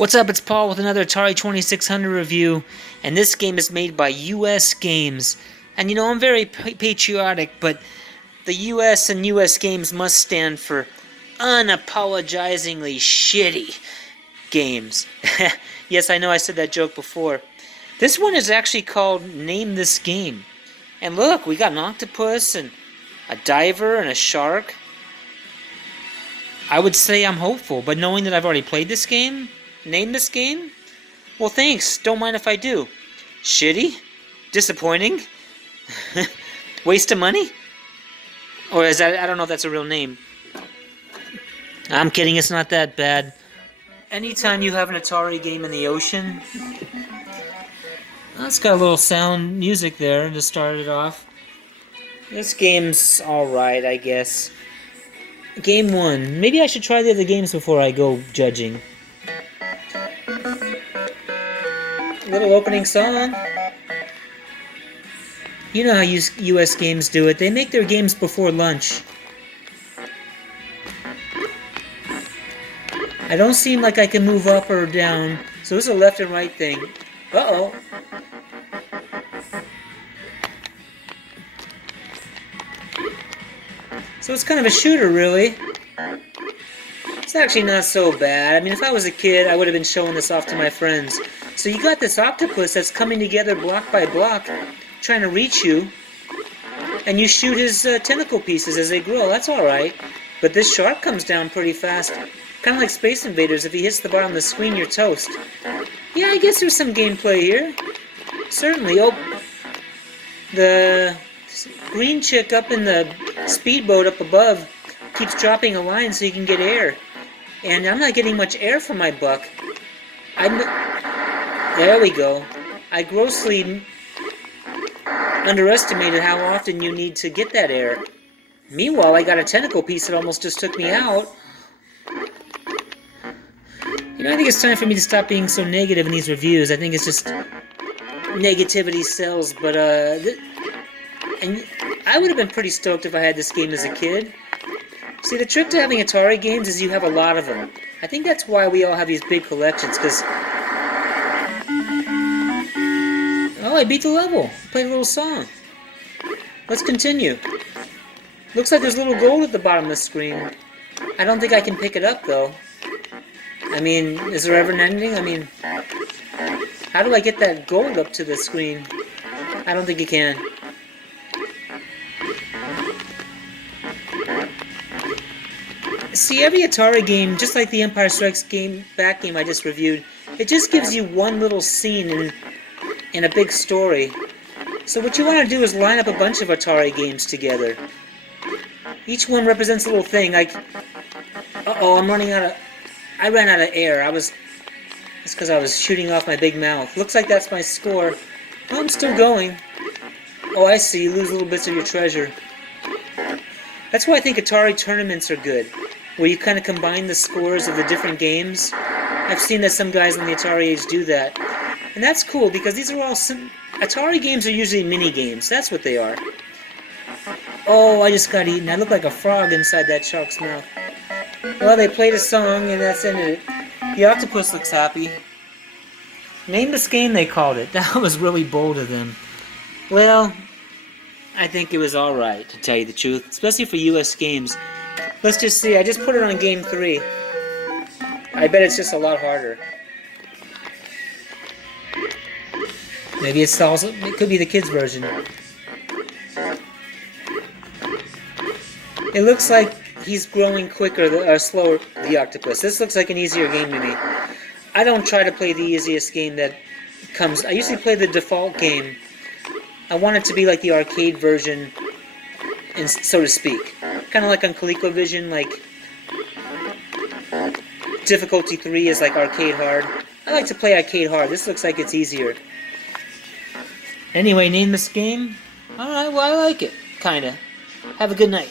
What's up, it's Paul with another Atari 2600 review, and this game is made by US Games. And you know, I'm very patriotic, but the US and US Games must stand for unapologizingly shitty games. Yes, I know I said that joke before. This one is actually called Name This Game. And look, we got an octopus and a diver and a shark. I would say I'm hopeful, but knowing that I've already played this game, name this game? Well, thanks. Don't mind if I do. Shitty? Disappointing? Waste of money? Or is that, I don't know if that's a real name. I'm kidding, it's not that bad. Anytime you have an Atari game in the ocean, it's got a little sound music there to start it off. This game's alright, I guess. Game 1. Maybe I should try the other games before I go judging. Little opening song. You know how US Games do it. They make their games before lunch. I don't seem like I can move up or down, so this is a left and right thing. Uh-oh. So it's kind of a shooter, really. It's actually not so bad. I mean, if I was a kid, I would have been showing this off to my friends. So you got this octopus that's coming together block by block, trying to reach you, and you shoot his tentacle pieces as they grow. That's alright. But this shark comes down pretty fast. Kind of like Space Invaders. If he hits the bottom of the screen, you're toast. Yeah, I guess there's some gameplay here. Certainly. Oh, the green chick up in the speedboat up above keeps dropping a line so you can get air. And I'm not getting much air from my buck. There we go. I grossly underestimated how often you need to get that air. Meanwhile, I got a tentacle piece that almost just took me out. You know, I think it's time for me to stop being so negative in these reviews. I think it's just negativity sells, but and I would have been pretty stoked if I had this game as a kid. See, the trick to having Atari games is you have a lot of them. I think that's why we all have these big collections, because... Oh, I beat the level. Played a little song. Let's continue. Looks like there's a little gold at the bottom of the screen. I don't think I can pick it up, though. I mean, is there ever an ending? I mean, how do I get that gold up to the screen? I don't think you can. See, every Atari game, just like the Empire Strikes Back game I just reviewed, it just gives you one little scene in a big story. So what you want to do is line up a bunch of Atari games together. Each one represents a little thing, like... Uh-oh, I ran out of air. It's because I was shooting off my big mouth. Looks like that's my score. Oh, I'm still going. Oh, I see. You lose little bits of your treasure. That's why I think Atari tournaments are good, where you kind of combine the scores of the different games. I've seen that some guys in the Atari age do that. And that's cool, because these are all... Atari games are usually mini-games. That's what they are. Oh, I just got eaten. I look like a frog inside that shark's mouth. Well, they played a song, and that's ended it. The octopus looks happy. Name This Game, they called it. That was really bold of them. Well, I think it was alright, to tell you the truth. Especially for US Games. Let's just see. I just put it on Game 3. I bet it's just a lot harder. Maybe it's also... It could be the kids' version. It looks like he's growing quicker, or slower, the octopus. This looks like an easier game to me. I don't try to play the easiest game that comes... I usually play the default game. I want it to be like the arcade version, so to speak. Kind of like on ColecoVision, like... Difficulty 3 is like arcade hard. I like to play arcade hard. This looks like it's easier. Anyway, name this game? Alright, well, I like it. Kinda. Have a good night.